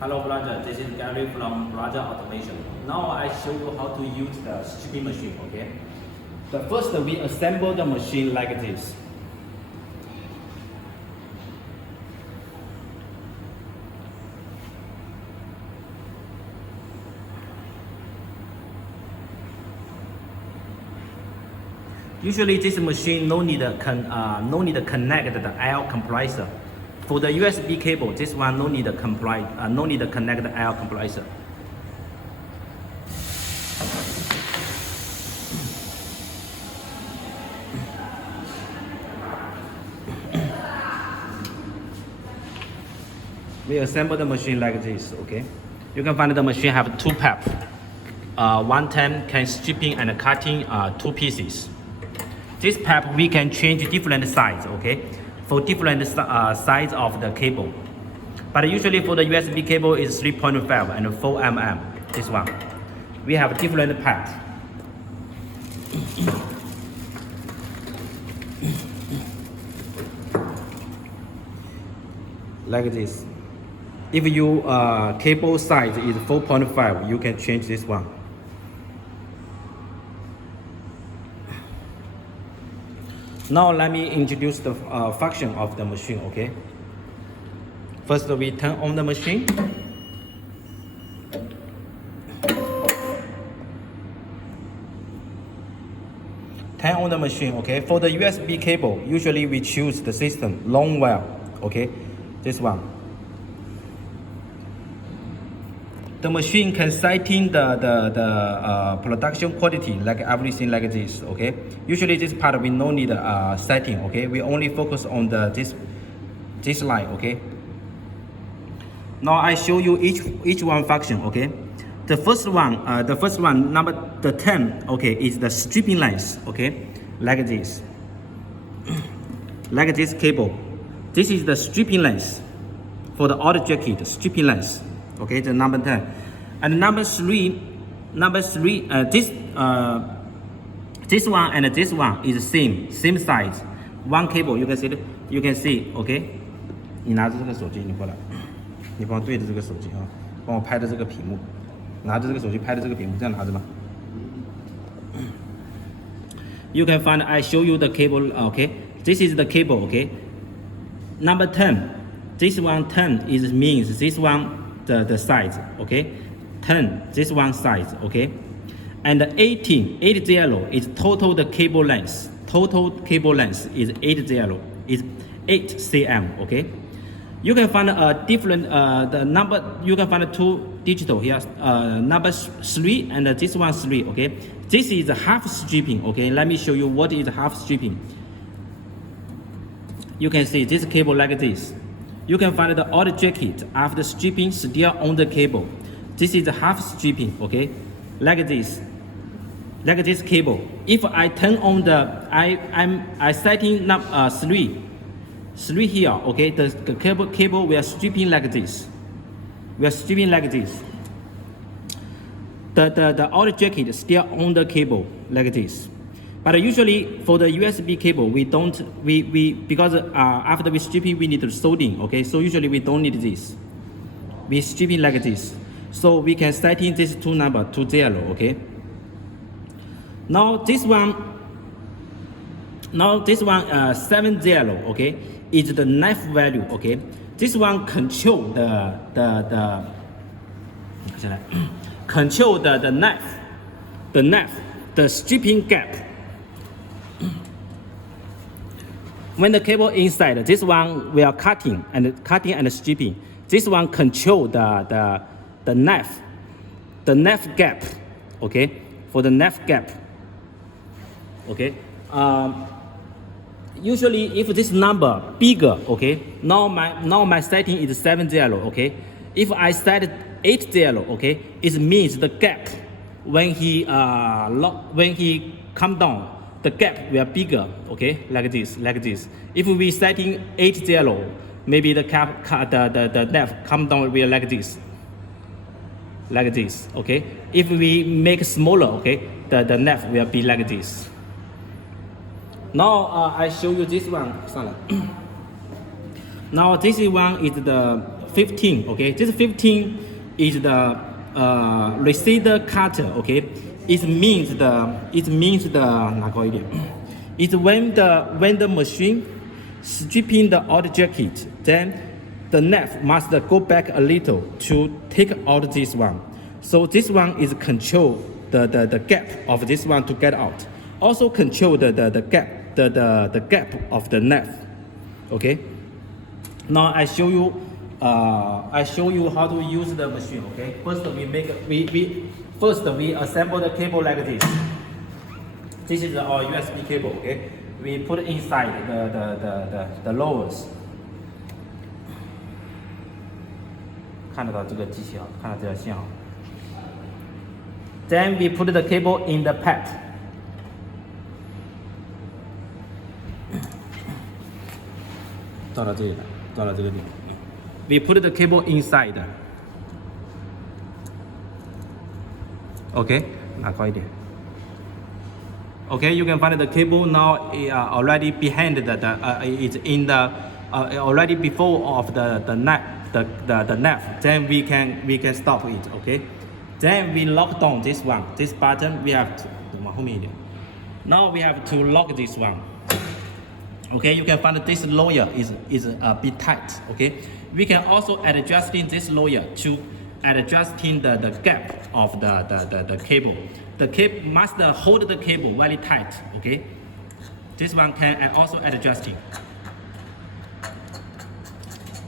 Hello brother, this is Gary from Brother Automation. Now I show you how to use the stripping machine, okay? The first we assemble the machine like this. Usually this machine no need to connect the air compressor. For the USB cable, this one no need to connect the air compressor. We assemble the machine like this, okay? You can find the machine have two pads. One time can stripping and cutting two pieces. This pad we can change different size, okay? For different size of the cable. But usually for the USB cable is 3.5 and 4 mm. This one. We have different pads. Like this. If your cable size is 4.5, you can change this one. Now let me introduce the function of the machine, okay? First we turn on the machine. Turn on the machine, okay? For the USB cable, usually we choose the system, long wire, okay? This one. The machine can setting the production quality like everything like this, okay? Usually this part we no need setting, okay? We only focus on this line, okay? Now I show you each one function, okay? The first one number 10, okay, is the stripping length, okay? Like this, like this cable. This is the stripping length for the auto jacket stripping length. Okay, the number 10. And number three, this one and this one is same size. One cable, you can see, okay? 你拿着这个手机，你过来，你帮我对着这个手机啊，帮我拍着这个屏幕，拿着这个手机拍着这个屏幕，这样拿着吧。You can find I show you the cable, okay? This is the cable, okay? Number 10. This one 10 is means this one the size, okay? 10, this one size, okay? And 80 is total the cable length. Total cable length is 80 is 8 cm, okay? You can find a different the number. You can find two digital here. Number 3 and this one 3, okay? This is half stripping, okay? Let me show you what is half stripping. You can see this cable like this. You can find the auto jacket after stripping still on the cable. This is half stripping, okay? Like this cable. If I turn on the, I setting up 3 here, okay? The cable we are stripping like this. We are stripping like this. The auto jacket is still on the cable like this. But usually for the USB cable, we don't, because after we stripping, we need to soldering, okay? So usually we don't need this. We stripping like this. So we can set in this two number to 0, okay? Now this one 70, okay, is the knife value, okay? This one control control the knife, the stripping gap. When the cable inside, this one we are cutting and stripping. This one control the knife gap, okay? For the knife gap, okay. Usually, if this number bigger, okay. Now my setting is 70, okay. If I set 80, okay, it means the gap when he come down. The gap will be bigger, okay, like this. If we setting 80, maybe the knife come down will like this, okay. If we make smaller, okay, the knife will be like this. Now I show you this one. Now this one is the 15. Okay, this 15 is the receiver cutter. Okay, it means the it's when the machine stripping the outer jacket, then the knife must go back a little to take out this one. So this one is control the gap of this one to get out. Also control the gap the gap of the knife. Okay. Now I show you how to use the machine. Okay. First we assemble the cable like this. This is our USB cable. Okay. We put it inside the lowers. 看得到这个机器啊，看到这条线啊。Then we put the cable in the pad. We put the cable inside. Okay, 拿快一点。Okay, you can find the cable now already behind it's in the already before of the nut. The nut, then we can stop it. Okay, then we lock down this one. This button we have to now we have to lock this one. Okay, you can find that this lower is a bit tight. Okay, we can also adjusting this lower to adjusting the gap of the cable. The cable must hold the cable very tight. Okay, this one can also adjusting.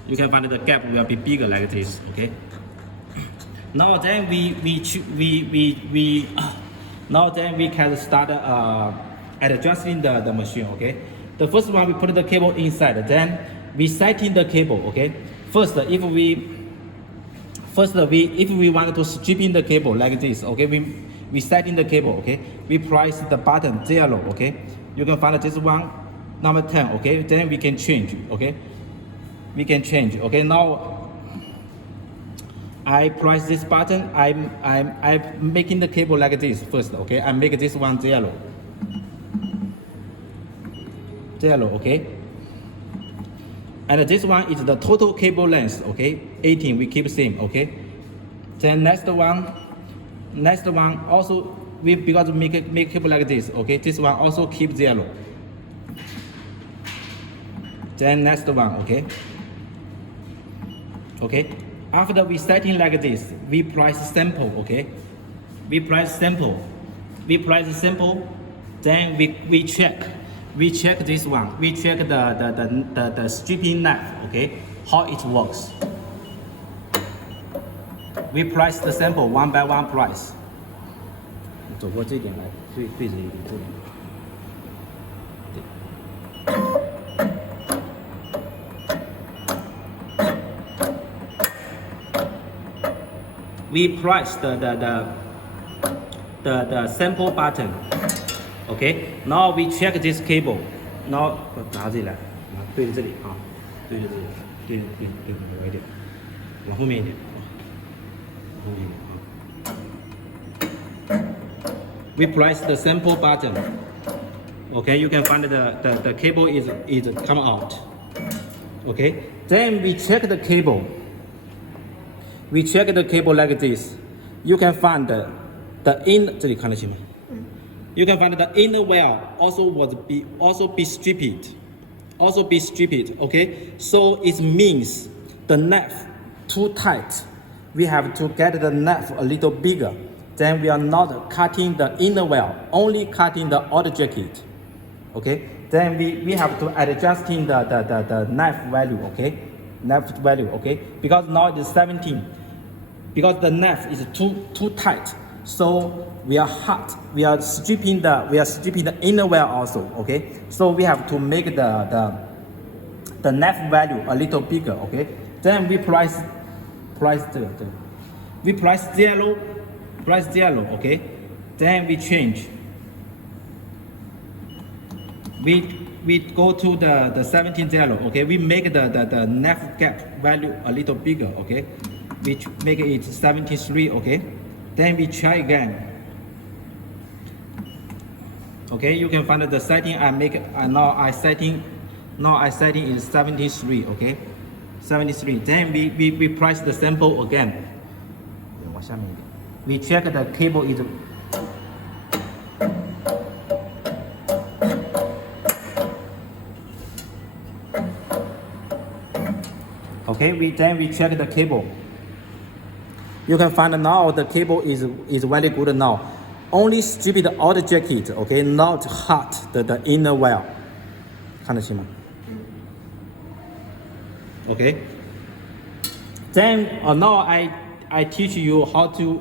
You can find the gap will be bigger like this. Okay. Now then now then we can start adjusting the machine. Okay. The first one we put the cable inside. Then we setting the cable. Okay. First if we want to strip in the cable like this. Okay. We setting the cable. Okay. We press the button 0. Okay. You can find this one number 10. Okay. Then we can change. Okay. We can change. Okay, now I press this button. I'm making the cable like this first. Okay, I make this one 0. Okay, and this one is the total cable length. Okay, 18. We keep same. Okay, then next one also because we make cable like this. Okay, this one also keep 0. Then next one. Okay, after we setting like this, we press sample. Okay, we press sample, then we check this one. We check the stripping knife. Okay, how it works. We press the sample one by one press. 走过这点来，对着一点这点。 We press the sample button. Okay. Now we check this cable. Now 拿这里来，对着这里啊，对着这里，对，有一点，往后面一点，往后面一点啊。We press the sample button. Okay. You can find the cable is come out. Okay. Then we check the cable. We check the cable like this. You can find the in 这里看得清吗？ You can find the inner wire also be stripped. Okay, so it means the knife too tight. We have to get the knife a little bigger. Then we are not cutting the inner wire, only cutting the outer jacket. Okay. Then we have to adjusting the knife value. Okay. Knife value. Okay. Because now it is 17. Because the knife is too tight. So we are stripping the inner wire also. Okay. So we have to make the knife value a little bigger. Okay. Then we price we price 0. Okay. Then we change. We go to the 17.0. Okay. We make the knife gap value a little bigger. Okay. We make it 73. Okay. Then we try again. Okay, you can find the setting I make. Now I setting is 73. Okay, 73. Then we price the sample again. We check the cable is okay. Then we check the cable. You can find now the cable is very good now. Only strip the outer jacket, okay, not hot the inner wire. 看得清吗? Okay. Then now I teach you how to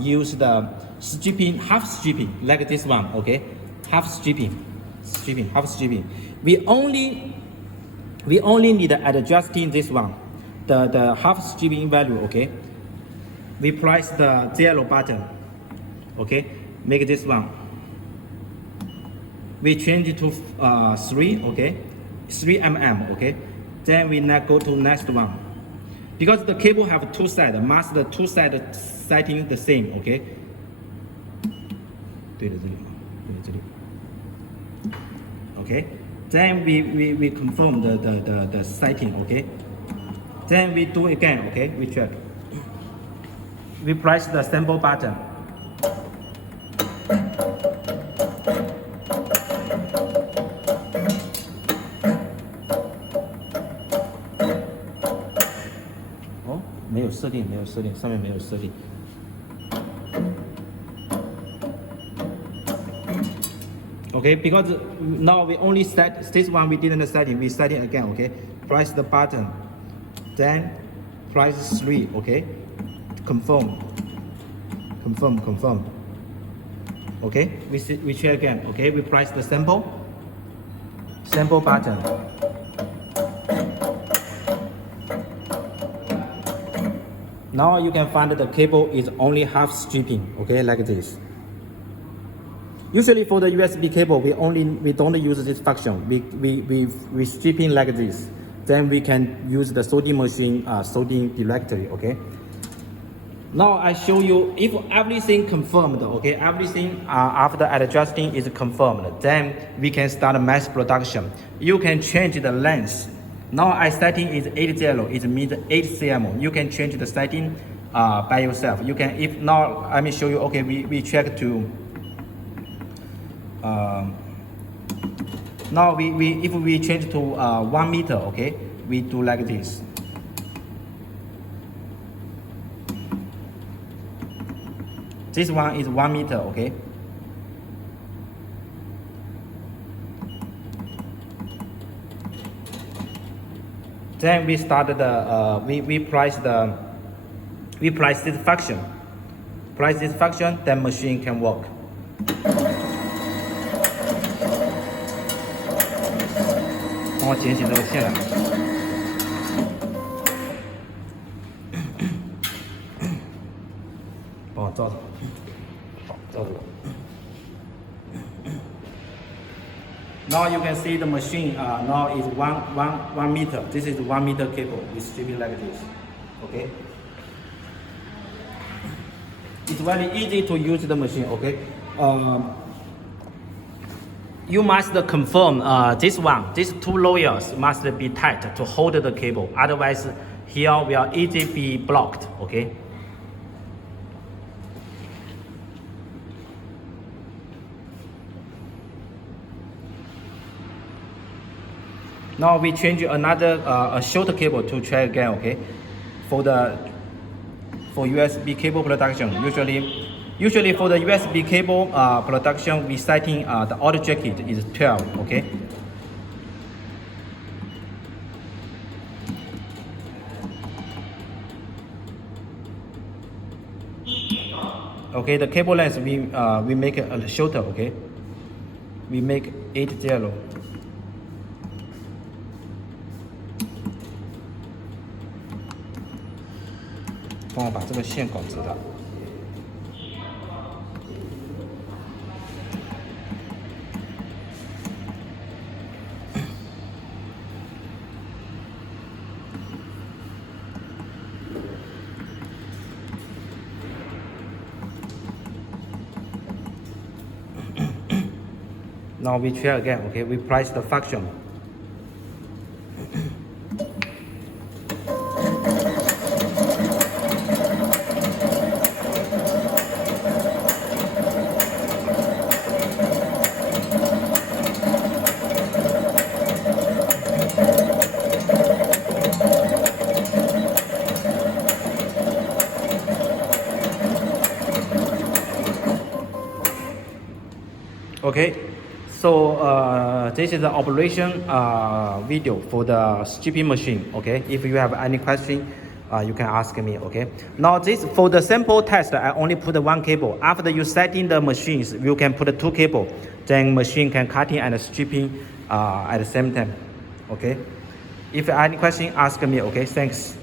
use the stripping, half stripping, like this one, okay? Half stripping. We only need adjusting this one, the half stripping value, okay? We press the 0 button, okay? Make this one. We change it to 3, okay? 3 mm, okay? Then we now go to next one. Because the cable have two sides, must the two sides setting the same, okay? 对着这里， okay? Then we confirm the setting, okay? Then we do again, okay? We check. We press the sample button. Oh, 没有设定，上面没有设定。Okay, because now we only set this one, we didn't set it, we set it again, okay? Press the button, then press 3, okay? Confirm. Okay, we check again, okay? We press the sample button. Now you can find that the cable is only half stripping, okay, like this. Usually for the USB cable, we don't use this function. We stripping like this. Then we can use the soldering machine soldering directly, okay? Now I show you if everything confirmed, okay? Everything after adjusting is confirmed. Then we can start mass production. You can change the length. Now I setting is 80, it means 8 cm. You can change the setting by yourself. You can, if now, let me show you, okay, we check to, now if we change to 1 meter, okay, we do like this. This one is 1 meter, okay. Then we started the we price this function. Price this function, then machine can work. 帮我剪起这个线来。帮我照着，好，照着我。Now you can see the machine now is one meter. This is 1 meter cable with stripping like this. Okay. It's very easy to use the machine. Okay. You must confirm these two layers must be tight to hold the cable. Otherwise, here will easily be blocked. Okay. Now we change another a shorter cable to try again, okay? For USB cable production, usually for the USB cable production, we setting the outer jacket is 12, okay? Okay, the cable length we make it shorter, okay? We make 80. 帮我把这个线搞直的。Now we try again, okay? We price the function. Okay, so this is the operation video for the stripping machine. Okay, if you have any question, you can ask me. Okay, now this for the sample test, I only put one cable. After you setting the machines, you can put two cable. Then machine can cutting and stripping at the same time. Okay, if any question, ask me. Okay, thanks.